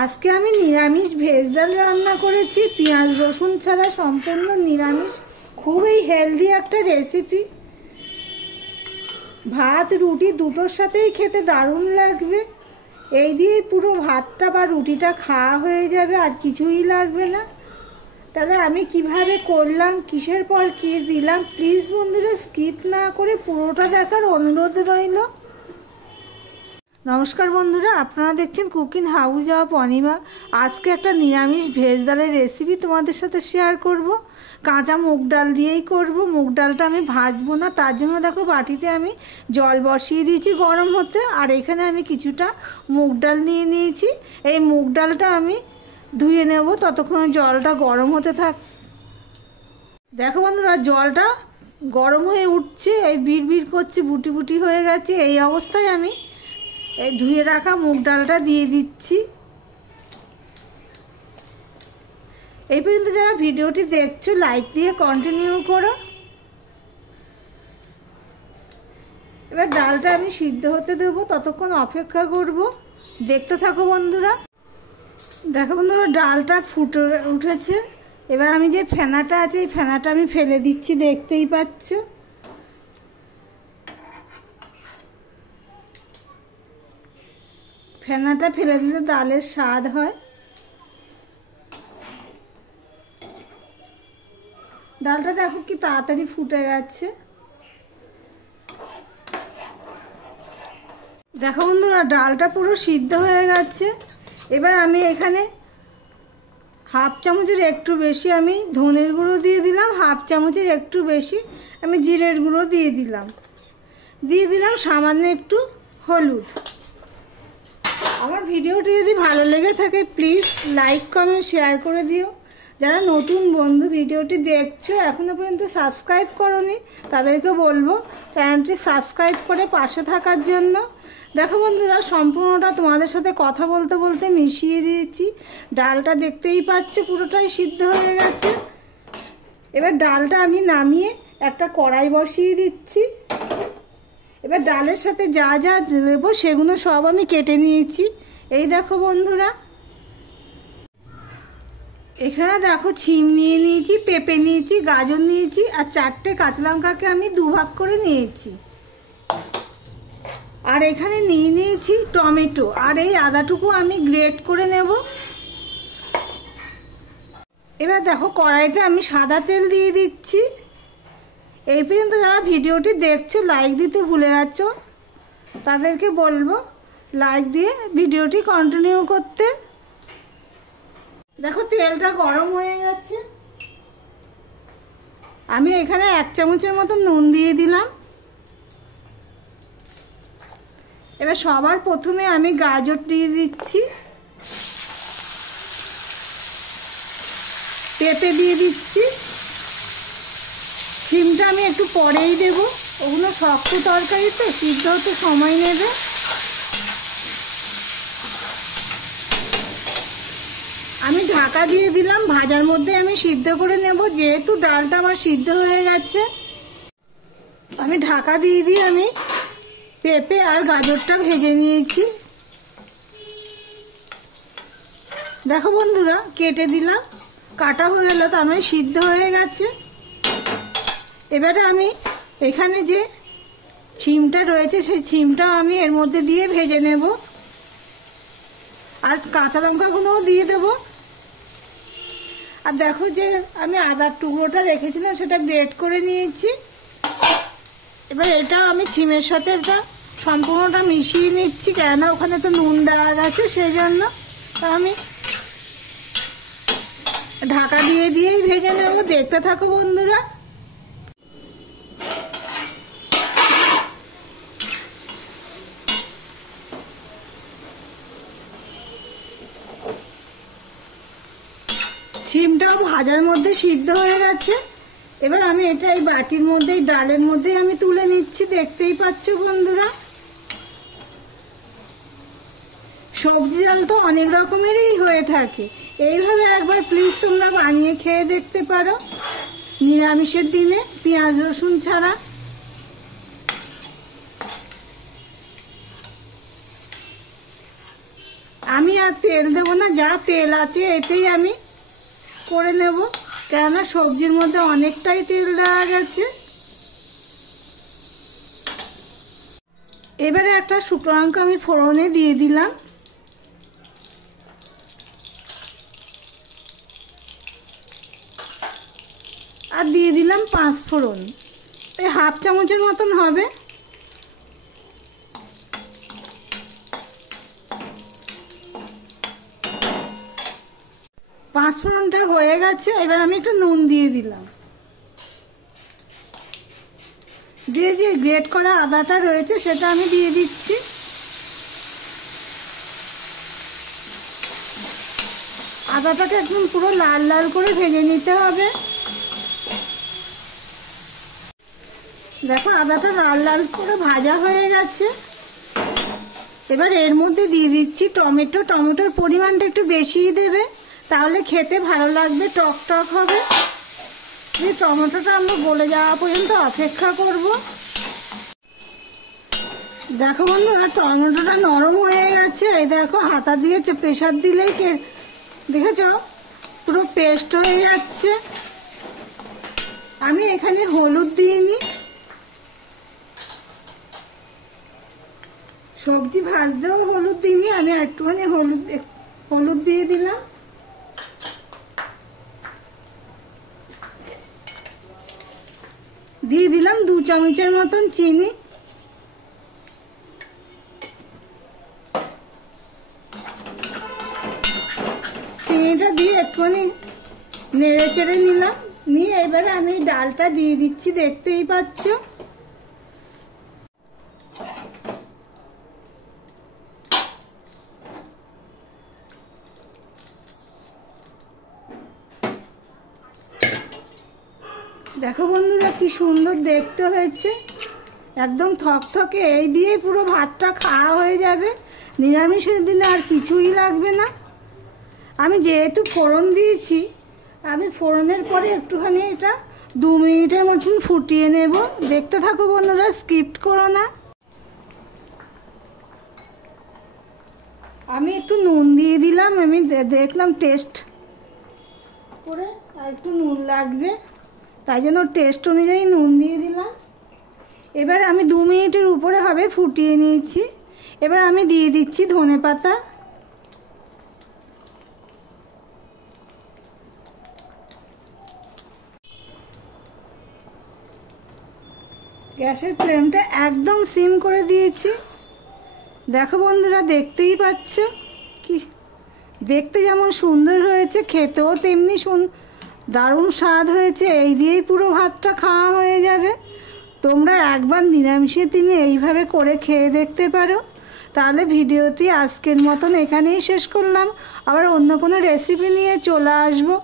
আজকে আমি নিরামিষ ভেজ ডাল রান্না করেছি, পেঁয়াজ রসুন ছাড়া, সম্পূর্ণ নিরামিষ। খুবই হেলদি একটা রেসিপি। ভাত রুটি দুটোর সাথেই খেতে দারুণ লাগবে। এই দিয়েই পুরো ভাতটা বা রুটিটা খাওয়া হয়ে যাবে, আর কিছুই লাগবে না। তাহলে আমি কিভাবে করলাম, কিসের পর কী দিলাম, প্লিজ বন্ধুরা স্কিপ না করে পুরোটা দেখার অনুরোধ রইল। নমস্কার বন্ধুরা, আপনারা দেখছেন কুকিং হাউস অফ অনিমা। আজকে একটা নিরামিষ ভেজ ডালের রেসিপি তোমাদের সাথে শেয়ার করব। কাঁচা মুগ ডাল দিয়েই করব। মুগ ডালটা আমি ভাজবো না, তার জন্য দেখো বাটিতে আমি জল বসিয়ে দিয়েছি গরম হতে। আর এখানে আমি কিছুটা মুগ ডাল নিয়ে নিয়েছি। এই মুগ ডালটা আমি ধুয়ে নেব, ততক্ষণ জলটা গরম হতে থাক। দেখো বন্ধুরা, জলটা গরম হয়ে উঠছে, এই বিড় বিড় করছে, বুটি বুটি হয়ে গেছে। এই অবস্থায় আমি এই ধুয়ে রাখা মুগ ডালটা দিয়ে দিচ্ছি। এই পর্যন্ত যারা ভিডিওটি দেখছো লাইক দিয়ে কন্টিনিউ করো। এবার ডালটা আমি সিদ্ধ হতে দেবো, ততক্ষণ অপেক্ষা করব। দেখতে থাকো বন্ধুরা। দেখো বন্ধুরা, ডালটা ফুটে উঠেছে। এবার আমি যে ফেনাটা আছে, এই ফেনাটা আমি ফেলে দিচ্ছি, দেখতেই পাচ্ছ। ফেনাটা ফেলে দিলে ডালের স্বাদ হয়। ডালটা দেখো কি তাড়াতাড়ি ফুটে গেছে। দেখো বন্ধুরা, ডালটা পুরো সিদ্ধ হয়ে গেছে। এবার আমি এখানে হাফ চামচের একটু বেশি আমি ধনের গুঁড়ো দিয়ে দিলাম, হাফ চামচের একটু বেশি আমি জিরের গুঁড়ো দিয়ে দিলাম সামান্য একটু হলুদ। আমার ভিডিওটি যদি ভালো লেগে থাকে প্লিজ লাইক কমেন্ট শেয়ার করে দিও। যারা নতুন বন্ধু ভিডিওটি দেখছো এখনও পর্যন্ত সাবস্ক্রাইব করোনি, তাদেরকে বলবো চ্যানেলটি সাবস্ক্রাইব করে পাশে থাকার জন্য। দেখো বন্ধুরা, সম্পূর্ণটা তোমাদের সাথে কথা বলতে বলতে মিশিয়ে দিয়েছি। ডালটা দেখতেই পাচ্ছ পুরোটাই সিদ্ধ হয়ে গেছে। এবার ডালটা আমি নামিয়ে একটা কড়াই বসিয়ে দিচ্ছি। এবার ডালের সাথে যা যা দেবো সেগুলো সব আমি কেটে নিয়েছি। এই দেখো বন্ধুরা, এখানে দেখো ছিম নিয়ে নিয়েছি, পেঁপে নিয়েছি, গাজর নিয়েছি, আর 4টে কাঁচা লঙ্কাকে আমি দুভাগ করে নিয়েছি। আর এখানে নিয়ে নিয়েছি টমেটো, আর এই আদাটুকু আমি গ্রেট করে নেব। এবার দেখো কড়াইতে আমি সাদা তেল দিয়ে দিচ্ছি। এই পর্যন্ত যারা ভিডিওটি দেখছো লাইক দিতে ভুলে যাচ্ছ, তাদেরকে বলবো লাইক দিয়ে ভিডিওটি কন্টিনিউ করতে। দেখো তেলটা গরম হয়ে গেছে। আমি এখানে 1 চামচের মতো নুন দিয়ে দিলাম। এবার সবার প্রথমে আমি গাজর দিয়ে দিচ্ছি, পেঁপে দিয়ে দিচ্ছি। শিমটা আমি একটু পরেই দেব, ওগুলো শক্ত তরকারি তো, সিদ্ধ হতে সময় নেবে। আমি ঢাকা দিয়ে দিলাম, ভাজার মধ্যে আমি সিদ্ধ করে নেব, যেহেতু ডালটা আমার সিদ্ধ হয়ে গেছে। আমি ঢাকা দিয়ে আমি পেঁপে আর গাজরটা ভেজে নিয়েছি। দেখো বন্ধুরা, কেটে দিলাম, কাটা হয়ে গেল, তার মানে সিদ্ধ হয়ে গেছে। এবারে আমি এখানে যে ছিমটা রয়েছে সেই ছিমটাও আমি এর মধ্যে দিয়ে ভেজে নেব, আর কাঁচা লঙ্কাগুলোও দিয়ে দেব। আর দেখো যে আমি আদার টুকরোটা রেখেছিলাম সেটা গ্রেট করে নিয়েছি। এবার এটাও আমি ছিমের সাথে এটা সম্পূর্ণটা মিশিয়ে নিচ্ছি, কেননা ওখানে তো নুন দেওয়া গেছে, সেই জন্য আমি ঢাকা দিয়েই ভেজে নেব। দেখতে থাকো বন্ধুরা। ছিমটাও ভাজার মধ্যে সিদ্ধ হয়ে গেছে। এবার আমি এটা এই বাটির মধ্যে, এই ডালের মধ্যেই আমি তুলে নিচ্ছি। দেখতেই পাচ্ছ বন্ধুরা, সবজি ডাল তো অনেক রকমেরই হয়ে থাকে, এইভাবে একবার প্লিজ তোমরা বানিয়ে খেয়ে দেখতে পারো নিরামিষের দিনে, পেঁয়াজ রসুন ছাড়া। আমি আর তেল দেবো না, যা তেল আছে এতেই আমি করে নেব, কেননা সবজির মধ্যে অনেকটাই তেল দেওয়া গেছে। এবারে একটা শুকনো লঙ্কা আমি ফোড়নে দিয়ে দিলাম, আর দিয়ে দিলাম 5 ফোড়ন, এই হাফ চামচের মতন হবে। পাঁচ ফোড়নটা হয়ে গেছে, এবার আমি একটু নুন দিয়ে দিলাম, দিয়ে যে গ্রেট করা আদাটা রয়েছে সেটা আমি দিয়ে দিচ্ছি। আদাটাকে একদম পুরো লাল লাল করে ভেজে নিতে হবে। দেখো আদাটা লাল লাল করে ভাজা হয়ে গেছে। এবার এর মধ্যে দিয়ে দিচ্ছি টমেটো। টমেটোর পরিমাণটা একটু বেশিই দেবে, তাহলে খেতে ভালো লাগবে, টক টক হবে। এই টমেটোটা আমরা গলে যাওয়া পর্যন্ত অপেক্ষা করব। দেখো বন্ধুরা টমেটোটা নরম হয়ে গেছে, এই দেখো হাতা দিয়ে প্রেসার দিলেই দেখেছ পুরো পেস্ট হয়ে যাচ্ছে। আমি এখানে হলুদ দিইনি, সবজি ভাজতেও হলুদ দিইনি, আমি একটুখানি হলুদ দিয়ে দিলাম। দিয়ে দিলাম 2 চামচের মতন চিনি। চিনিটা দিয়ে একটুখানি নেড়ে চেড়ে নিলাম, নিয়ে এবারে আমি ডালটা দিয়ে দিচ্ছি, দেখতেই পাচ্ছ। দেখো বন্ধুরা কি সুন্দর দেখতে হয়েছে, একদম থকথকে। এই দিয়েই পুরো ভাতটা খাওয়া হয়ে যাবে, নিরামিষের দিনে আর কিছুই লাগবে না। আমি যেহেতু ফোড়ন দিয়েছি, আমি ফোড়নের পরে একটুখানি এটা 2 মিনিটের মতন ফুটিয়ে নেব। দেখতে থাকো বন্ধুরা, স্কিপ করো না। আমি একটু নুন দিয়ে দিলাম, আমি দেখলাম টেস্ট করে আর একটু নুন লাগবে, তাই জন্য টেস্ট অনুযায়ী নুন দিয়ে দিলাম। এবার আমি 2 মিনিটের উপরে হবে ফুটিয়ে নিয়েছি। এবার আমি দিয়ে দিচ্ছি ধনেপাতা। গ্যাসের ফ্লেমটা একদম সিম করে দিয়েছি। দেখো বন্ধুরা দেখতেই পাচ্ছ কি দেখতে যেমন সুন্দর হয়েছে, খেতেও তেমনি দারুণ স্বাদ হয়েছে। এই দিয়েই পুরো ভাতটা খাওয়া হয়ে যাবে। তোমরা একবার নিরামিষের দিনে এইভাবে করে খেয়ে দেখতে পারো। তাহলে ভিডিওটি আজকের মতন এখানেই শেষ করলাম, আবার অন্য কোনো রেসিপি নিয়ে চলে আসবো।